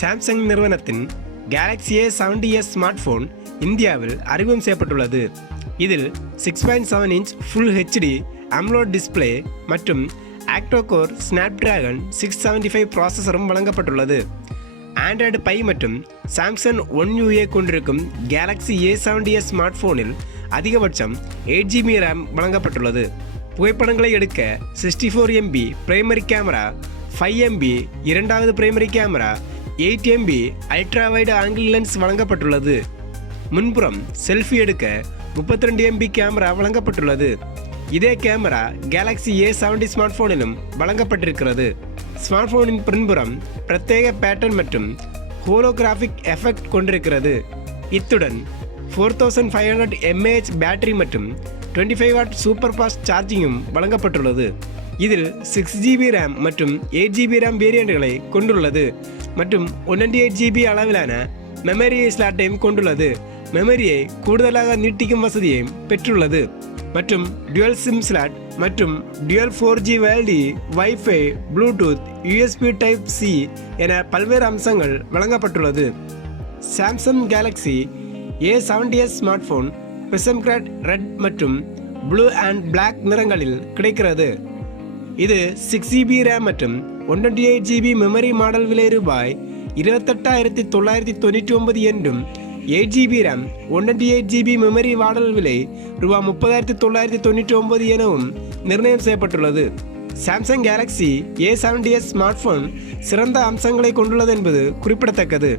Samsung நிறுவனத்தின் Galaxy A70s smart phone இந்தியாவில் அறிமுகம் செய்யப்பட்டுள்ளது. இதில் 6.7 inch full HD AMOLED display மற்றும் octa-core Snapdragon 675 ப்ராசஸரும் வழங்கப்பட்டுள்ளது. ஆண்ட்ராய்டு பை மற்றும் சாம்சங் One UI கொண்டிருக்கும் Galaxy A70s ஸ்மார்ட் போனில் அதிகபட்சம் 8GB RAM வழங்கப்பட்டுள்ளது. புகைப்படங்களை எடுக்க 64 MB பிரைமரி கேமரா, 5 MB இரண்டாவது primary camera, 8 MB ultra wide angle lens வழங்கப்பட்டுள்ளது. முன்புறம் செல்ஃபி எடுக்க 32 MB கேமரா வழங்கப்பட்டுள்ளது. இதே கேமரா Galaxy A70 ஸ்மார்ட் போனிலும் வழங்கப்பட்டிருக்கிறது. ஸ்மார்ட் போனின் பின்புறம் பிரத்யேக பேட்டர்ன் மற்றும் ஹோலோகிராஃபிக் எஃபெக்ட் கொண்டிருக்கிறது. இத்துடன் 4500 mAh பேட்டரி மற்றும் 25 வாட் சூப்பர் ஃபாஸ்ட் சார்ஜிங்கும் வழங்கப்பட்டுள்ளது. இதில் 6GB RAM மற்றும் 8GB RAM வேரியண்ட்களை கொண்டுள்ளது மற்றும் 128GB அளவிலான மெமரி ஸ்லாட்டையும் கொண்டுள்ளது. மெமரியை கூடுதலாக நீட்டிக்கும் வசதியையும் பெற்றுள்ளது மற்றும் டுவல் சிம் ஸ்லாட் மற்றும் dual 4G VoLTE, WiFi, Bluetooth, USB type C என பல்வேறு அம்சங்கள் வழங்கப்பட்டுள்ளது. Samsung Galaxy A70s smartphone prism crush red மற்றும் ப்ளூ அண்ட் பிளாக் நிறங்களில் கிடைக்கிறது. இது 6GB RAM மற்றும் 128GB மெமரி மாடல் விலை ரூபாய் 28,999 என்றும் 8GB RAM 128GB memory model விலை ரூபாய் 30,999 எனவும் நிர்ணயம் செய்யப்பட்டுள்ளது. Samsung Galaxy A70s smart phone சிறந்த அம்சங்களை கொண்டுள்ளது என்பது குறிப்பிடத்தக்கது.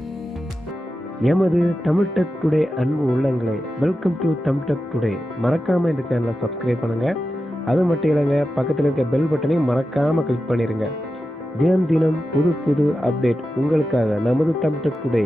எமது தமிழ் டெக் டுடே அன்பு உள்ளங்களே, welcome to Tamil tech today. மறக்காம இந்த சேனலை சப்ஸ்கிரைப் பண்ணுங்க. அது மட்டும் இல்லைங்க, பக்கத்தில் இருக்க பெல் பட்டனையும் மறக்காம கிளிக் பண்ணிருங்க. தினம் தினம் புது புது அப்டேட் உங்களுக்காக நமது தமிழ் டெக் டுடே.